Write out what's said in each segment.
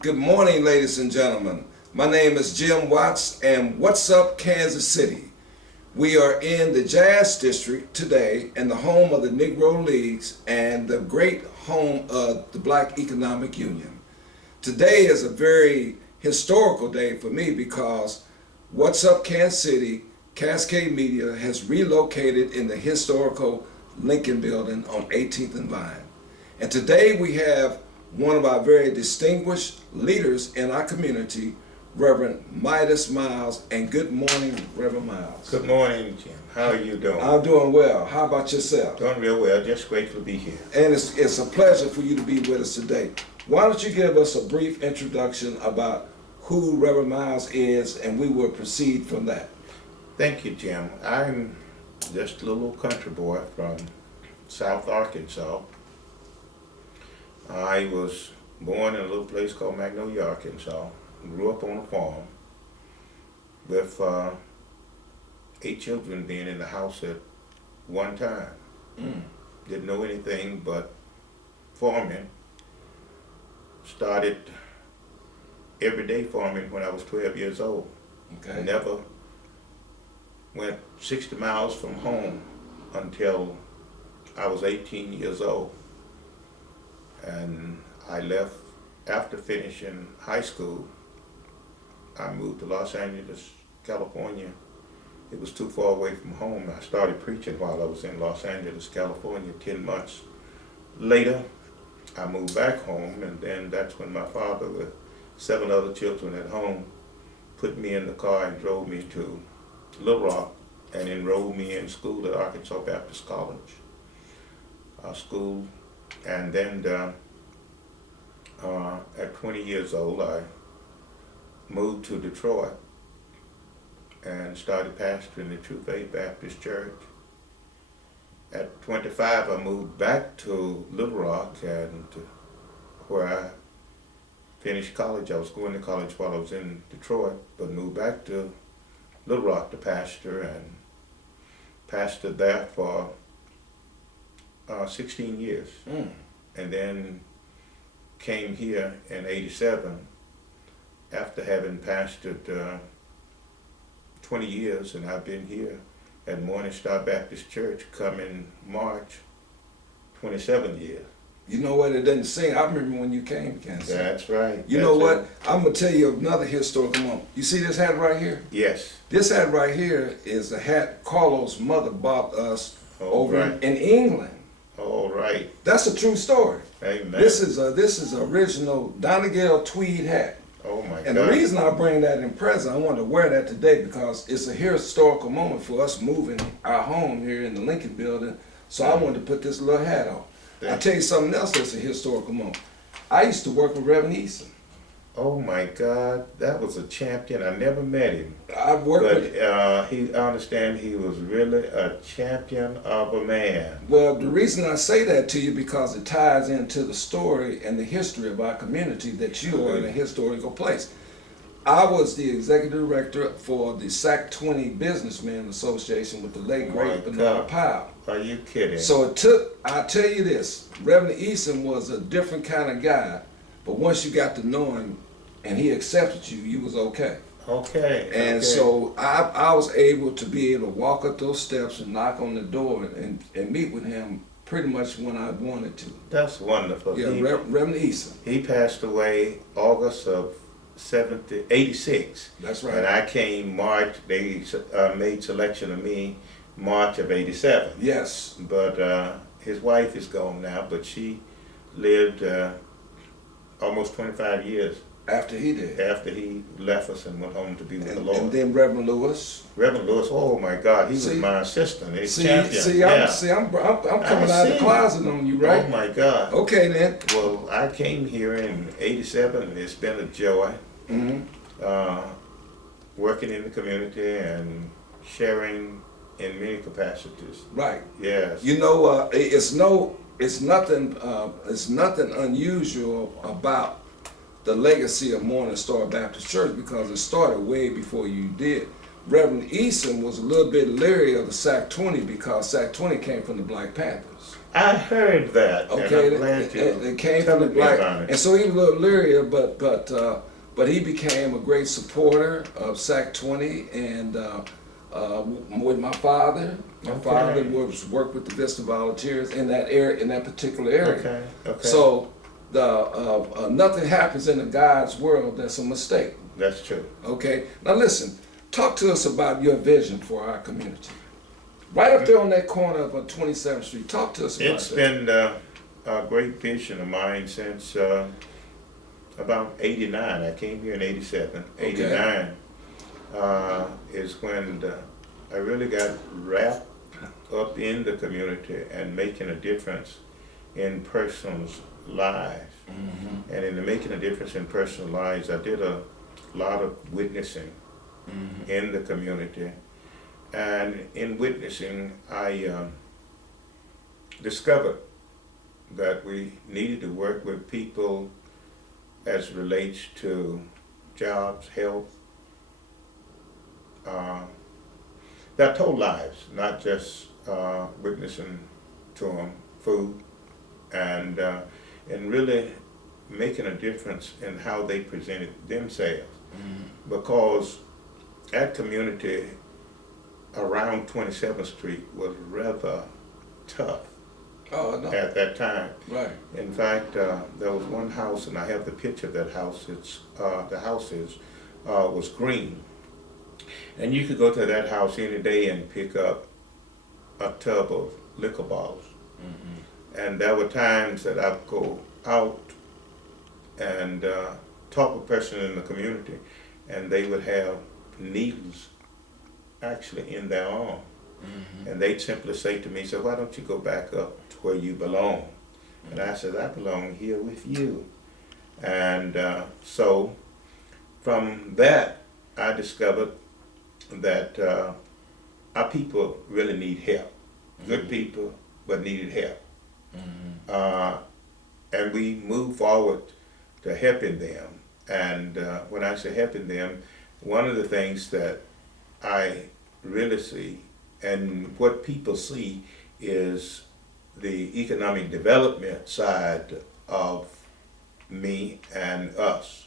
Good morning, ladies and gentlemen. My name is Jim Watts, and what's up, Kansas City? We are in the Jazz District today, and the home of the Negro Leagues and the great home of the Black Economic Union. Today is a very historical day for me because What's Up Kansas City, Cascade Media has relocated in the historical Lincoln Building on 18th and Vine. And today we have one of our very distinguished leaders in our community, Reverend Midas Miles. And good morning, Reverend Miles. Good morning, Jim. How are you doing? I'm doing well. How about yourself? Doing real well. Just grateful to be here. And it's a pleasure for you to be with us today. Why don't you give us a brief introduction about who Reverend Miles is, and we will proceed from that. Thank you, Jim. I'm just a little country boy from South Arkansas. I was born in a little place called Magnolia, Arkansas. Grew up on a farm with 8 children being in the house at one time. Didn't know anything but farming. Started everyday farming when I was 12 years old. Okay. Never went 60 miles from home until I was 18 years old. And I left after finishing high school. I moved to Los Angeles, California. It was too far away from home. I started preaching while I was in Los Angeles, California. 10 months later, I moved back home, and then that's when my father, with 7 other children at home, put me in the car and drove me to Little Rock and enrolled me in school at Arkansas Baptist College. And then at 20 years old, I moved to Detroit and started pastoring the True Faith Baptist Church. At 25, I moved back to Little Rock, and where I finished college. I was going to college while I was in Detroit, but moved back to Little Rock to pastor, and pastored there for 16 years. And then came here in '87 after having pastored 20 years, and I've been here at Morning Star Baptist Church coming March, 27 years. You know what? It doesn't sing. I remember when you came to Kansas City. That's right. You know what? I'm going to tell you another historical moment. You see this hat right here? Yes. This hat right here is a hat Carlos' mother bought us over right. in England. All right. That's a true story. Amen. This is original Donegal tweed hat. Oh my God. And the reason I bring that in present, I wanted to wear that today because it's a historical moment for us moving our home here in the Lincoln Building. So I wanted to put this little hat on. I'll tell you something else that's a historical moment. I used to work with Reverend Eason. Oh my God, that was a champion. I never met him. I worked with I understand he was really a champion of a man. Well, the reason I say that to you because it ties into the story and the history of our community that you are in a historical place. I was the executive director for the SAC 20 Businessmen Association with the late great Bernard Powell. Are you kidding? So it took, I'll tell you this, Reverend Eason was a different kind of guy, but once you got to know him and he accepted you, you was okay. Okay. And so I was able to be able to walk up those steps and knock on the door and meet with him pretty much when I wanted to. That's wonderful. Yeah, Reverend Eason. He passed away August of 86. That's right. And I came March, they made selection of me March of 87. Yes. But his wife is gone now, but she lived almost 25 years. After he did. After he left us and went home to be with the Lord. And then Reverend Lewis. Reverend Lewis, oh my God, he was my assistant, a champion. I'm coming out of the closet on you, right? Oh my God. Okay then. Well, I came here in '87, and it's been a joy. Working in the community and sharing in many capacities. Right. Yes. You know, it's nothing unusual about the legacy of Morning Star Baptist Church because it started way before you did. Reverend Eason was a little bit leery of the SAC 20 because SAC 20 came from the Black Panthers. I heard that, Okay, and I'm glad they came from the me Black, about it. and so he was a little leery, but he became a great supporter of SAC 20, and with my father. My Okay. father worked with the Vista Volunteers in that area, in that particular area. Okay, okay. So the nothing happens in the God's world that's a mistake. That's true. Okay. Now listen, talk to us about your vision for our community. Right up there on that corner of 27th Street. Talk to us about It's that. been a great vision of mine since about 89. I came here in 87. Okay. 89 is when I really got wrapped up in the community and making a difference in person's lives. Mm-hmm. And in the making a difference in personal lives, I did a lot of witnessing Mm-hmm. in the community. And in witnessing, I discovered that we needed to work with people as relates to jobs, health, their whole lives, not just witnessing to them food, and really making a difference in how they presented themselves. Mm-hmm. Because that community around 27th Street was rather tough Oh no. at that time. Right. In fact, there was one house, and I have the picture of that house. The house was green, and you could go to that house any day and pick up a tub of liquor bottles. Mm-hmm. And there were times that I'd go out and talk with a person in the community, and they would have needles actually in their arm. Mm-hmm. And they'd simply say to me, so why don't you go back up to where you belong? And I said, I belong here with you. And so from that, I discovered that our people really need help. Good people, but needed help. Mm-hmm. And we moved forward to helping them. And when I say helping them, one of the things that I really see and what people see is the economic development side of me and us.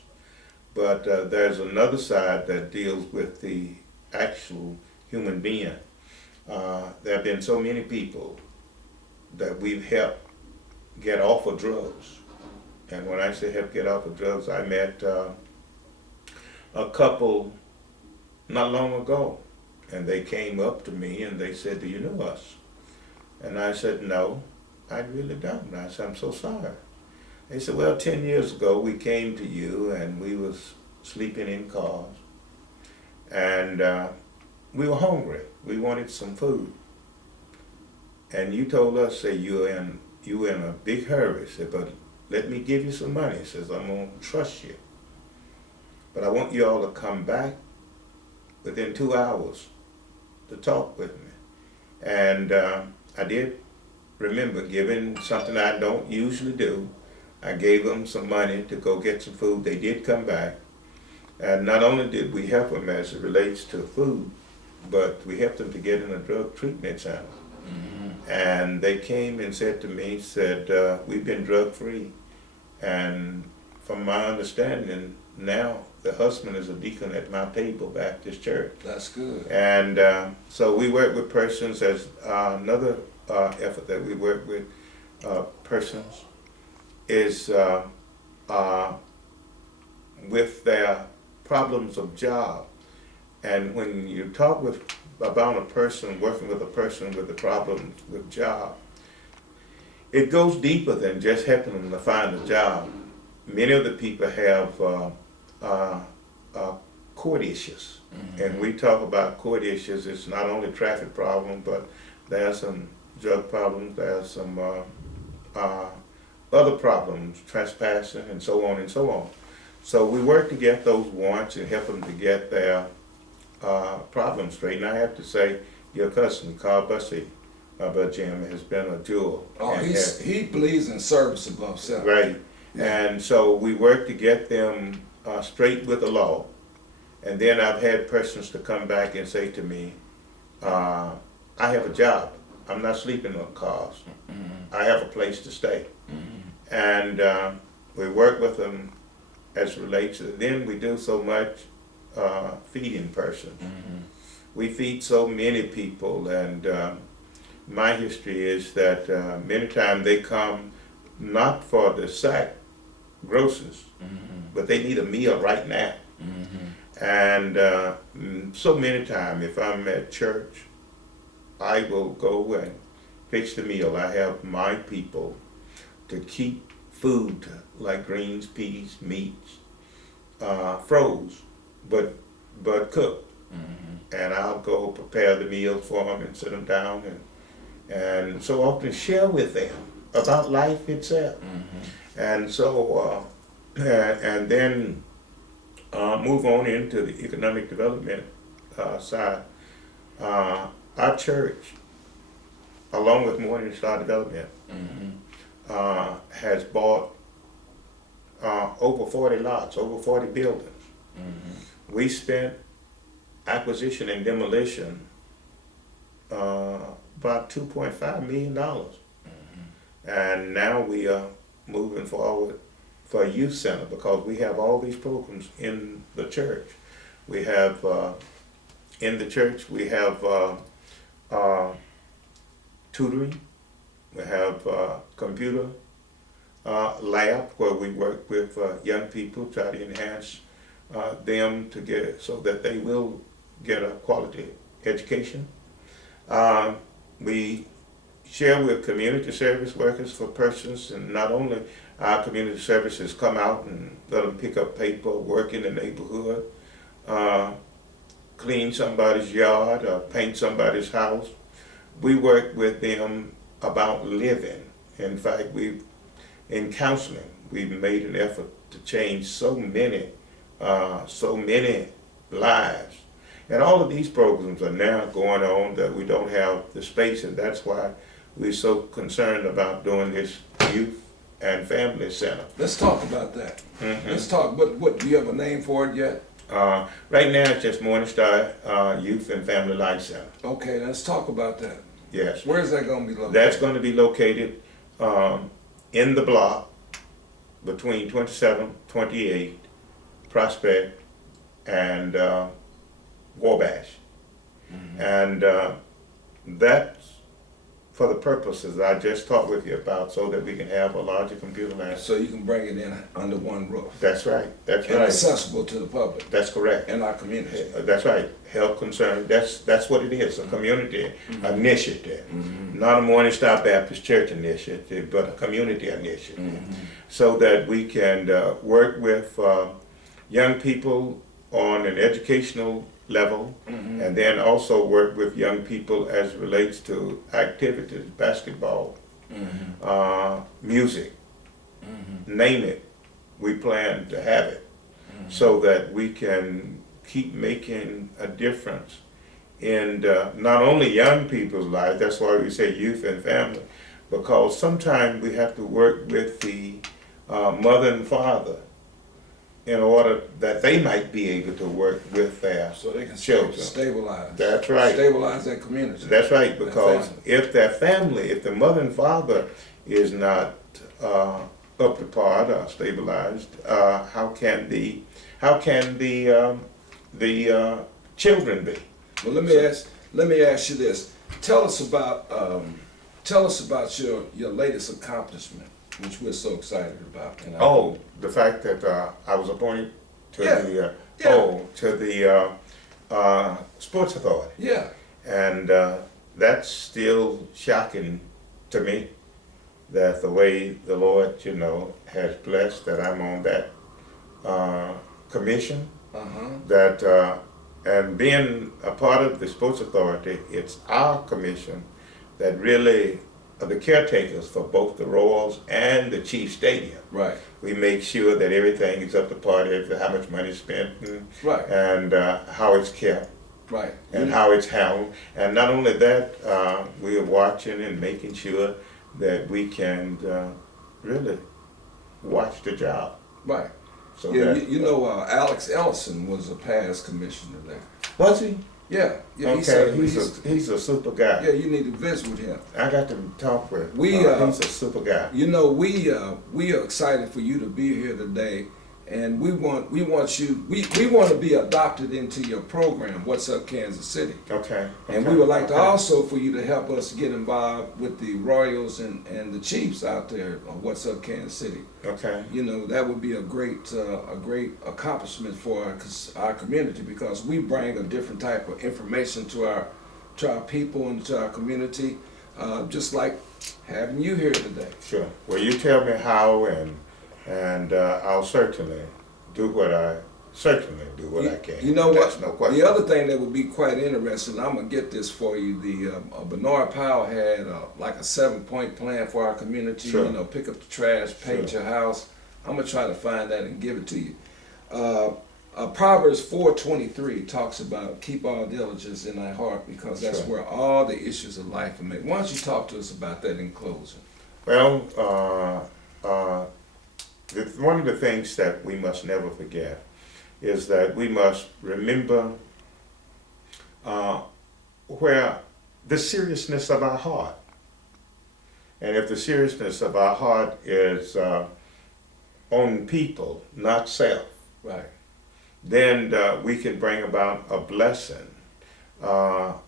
But there's another side that deals with the actual human being. There have been so many people that we've helped get off of drugs. And when I say help get off of drugs, I met a couple not long ago, and they came up to me and they said, do you know us? And I said, no, I really don't. And I said, I'm so sorry. They said, well, 10 years ago we came to you and we was sleeping in cars, and we were hungry. We wanted some food. And you told us, say, you were in a big hurry. Said, but let me give you some money. Says, I'm gonna trust you. But I want you all to come back within 2 hours to talk with me. And I did remember giving something I don't usually do. I gave them some money to go get some food. They did come back. And not only did we help them as it relates to food, but we helped them to get in a drug treatment center. Mm-hmm. And they came and said to me, we've been drug free. And from my understanding, now the husband is a deacon at Mount Tabor Baptist Church. That's good. And so we work with persons as another effort that we work with persons is with their problems of job. And when you talk about a person, working with a person with the problems with job, it goes deeper than just helping them to find a job. Many of the people have court issues. Mm-hmm. And we talk about court issues. It's not only traffic problems, but there's some drug problems, there's some other problems, trespassing, and so on and so on. So we work to get those warrants and help them to get their problems straight. And I have to say, your cousin, Carl Bussey, Brother Jim, has been a jewel. Oh, he believes in service above self. Right. Yeah. And so we work to get them straight with the law. And then I've had persons to come back and say to me, I have a job. I'm not sleeping on cars. I have a place to stay. And we work with them as relates to, then we do so much feeding persons. We feed so many people, and my history is that many times they come not for the sack groceries, but they need a meal right now. And so many times, if I'm at church, I will go and fix the meal. I have my people to keep food like greens, peas, meats, froze, but cooked. And I'll go prepare the meals for them and sit them down and so often share with them about life itself. And so, and then move on into the economic development side. Our church, along with Morning Star Development, has bought over 40 lots, over 40 buildings. We spent acquisition and demolition about $2.5 million. And now we are moving forward for a youth center because we have all these programs in the church. We have, in the church, we have tutoring, we have computer lab where we work with young people, try to enhance them to get so that they will get a quality education. We share with community service workers for persons, and not only our community services come out and let them pick up paper, work in the neighborhood, clean somebody's yard or paint somebody's house. We work with them about living. In fact, in counseling, we've made an effort to change so many lives. And all of these programs are now going on that we don't have the space, and that's why we're so concerned about doing this youth and family center. Let's talk about that. Let's talk. What do you have a name for it yet? Right now, it's just Morning Star Youth and Family Life Center. Okay, let's talk about that. Yes. Where is that going to be located? That's going to be located in the block between 27, 28, Prospect, and Wabash. And that's for the purposes I just talked with you about, so that we can have a larger computer lab. So you can bring it in under one roof. That's right. That's and right. accessible to the public. That's correct. In our community. That's right. Health concern. That's what it is. A community initiative, not a Morning Star Baptist Church initiative, but a community initiative, so that we can work with young people on an educational level, and then also work with young people as it relates to activities, basketball, music, name it. We plan to have it, so that we can keep making a difference in not only young people's lives, that's why we say youth and family, because sometimes we have to work with the mother and father in order that they might be able to work with their so they can children. Stabilize. That's right. Stabilize their community. That's right, because their family. if the mother and father is not up to par or stabilized, how can the children be? Well, let me ask you this. Tell us about your latest accomplishment, which we're so excited about. The fact that I was appointed to the Sports Authority. Yeah. And that's still shocking to me, that the way the Lord, has blessed that I'm on that commission. That and being a part of the Sports Authority, it's our commission that really are the caretakers for both the Royals and the Chief Stadium. Right. We make sure that everything is up to par, how much money is spent, right, and how it's kept, right, and how it's handled. And not only that, we are watching and making sure that we can really watch the job. Right. So Yeah, that, you know, Alex Ellison was a past commissioner there. was he? Yeah, yeah, Okay, he's a super guy. yeah, you need to visit with him. I got to talk with. He's a super guy. You know, we are excited for you to be here today, and we want to be adopted into your program, What's Up Kansas City. Okay. And we would like to also for you to help us get involved with the Royals and the Chiefs out there on What's Up Kansas City. Okay. You know, that would be a great accomplishment for our community, because we bring a different type of information to our people and to our community, just like having you here today. Sure. Well, you tell me how, and I'll certainly do what I can. You know what? That's no question. The other thing that would be quite interesting, I'm gonna get this for you. The Bernard Powell had like a 7-point plan for our community. Sure. You know, pick up the trash, paint Sure. your house. I'm gonna try to find that and give it to you. Proverbs 4:23 talks about keep all diligence in thy heart, because that's Sure. where all the issues of life are made. Why don't you talk to us about that in closing? Well, one of the things that we must never forget is that we must remember where the seriousness of our heart. And if the seriousness of our heart is on people, not self, Right. then we can bring about a blessing. One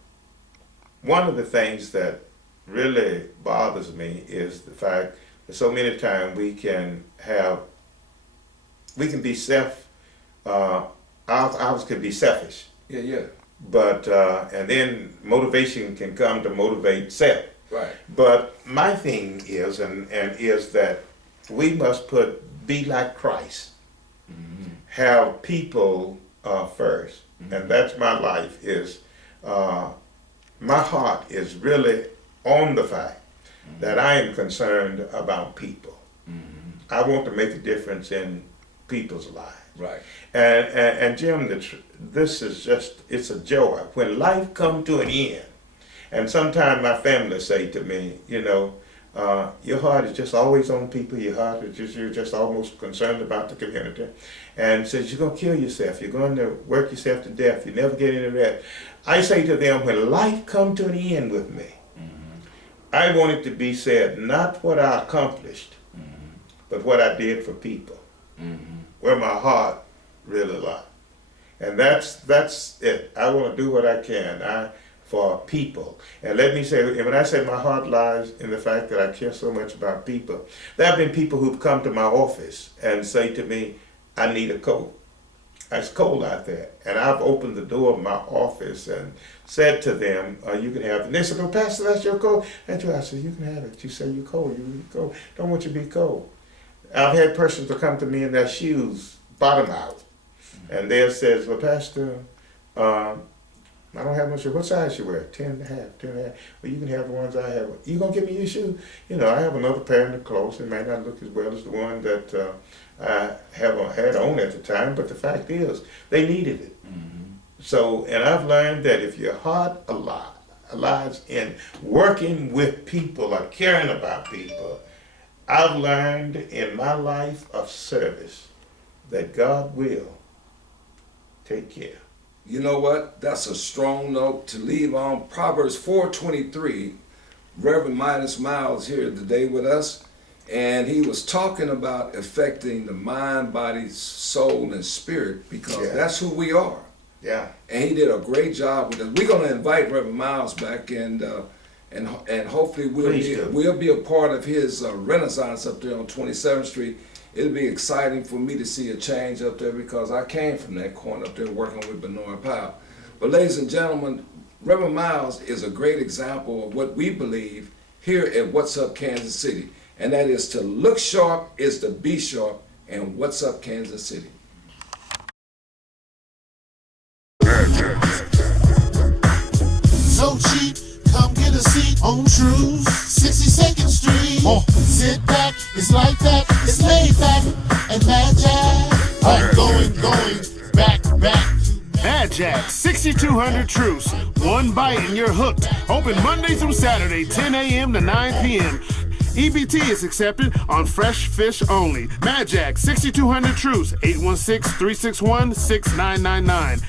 of the things that really bothers me is the fact that so many times we can be ours can be selfish, Yeah, yeah. but and then motivation can come to motivate self. Right. But my thing is, and is that we must be like Christ, have people first, and that's my life. Is my heart is really on the fact that I am concerned about people. I want to make a difference in people's lives. Right. And Jim, this is it's a joy when life comes to an end. And sometimes my family say to me, you know, your heart is just always on people. Your heart is you're just almost concerned about the community. And says you're gonna kill yourself. You're going to work yourself to death. You never get any rest. I say to them, when life comes to an end with me, I want it to be said, not what I accomplished, but what I did for people, where my heart really lies. And that's it. I want to do what I can for people. And let me say, when I say my heart lies in the fact that I care so much about people, there have been people who've come to my office and say to me, I need a coat. It's cold out there. And I've opened the door of my office and said to them, you can have it. And they said, well, Pastor, that's your coat. And I said, you can have it. You say you're cold. You're really cold. Don't want you to be cold. I've had persons to come to me in their shoes, bottom out. And they says, well, Pastor, I don't have much. What size you wear? 10 and a half, 10 and a half. Well, you can have the ones I have. You gonna give me your shoe? You know, I have another pair of clothes. It may not look as well as the one that I had on at the time, but the fact is, they needed it. So, and I've learned that if your heart lies in working with people or caring about people, I've learned in my life of service that God will take care. You know what? That's a strong note to leave on. Proverbs 4:23. Reverend Midas Miles here today with us, and he was talking about affecting the mind, body, soul, and spirit, because that's who we are. Yeah. And he did a great job with it. We're going to invite Reverend Miles back, and hopefully we'll be a part of his renaissance up there on 27th Street. It'll be exciting for me to see a change up there, because I came from that corner up there working with Bernard Powell. But ladies and gentlemen, Reverend Miles is a great example of what we believe here at What's Up Kansas City. And that is to look sharp is to be sharp, and What's Up Kansas City. So cheap, come get a seat on Truth 62nd Street. Sit back, it's like that, it's laid back, and Mad Jack. I'm going, back. Mad Jack, 6200 Truce. One bite and you're hooked. Open Monday through Saturday, 10 a.m. to 9 p.m. EBT is accepted on fresh fish only. Mad Jack, 6200 Truce, 816-361-6999.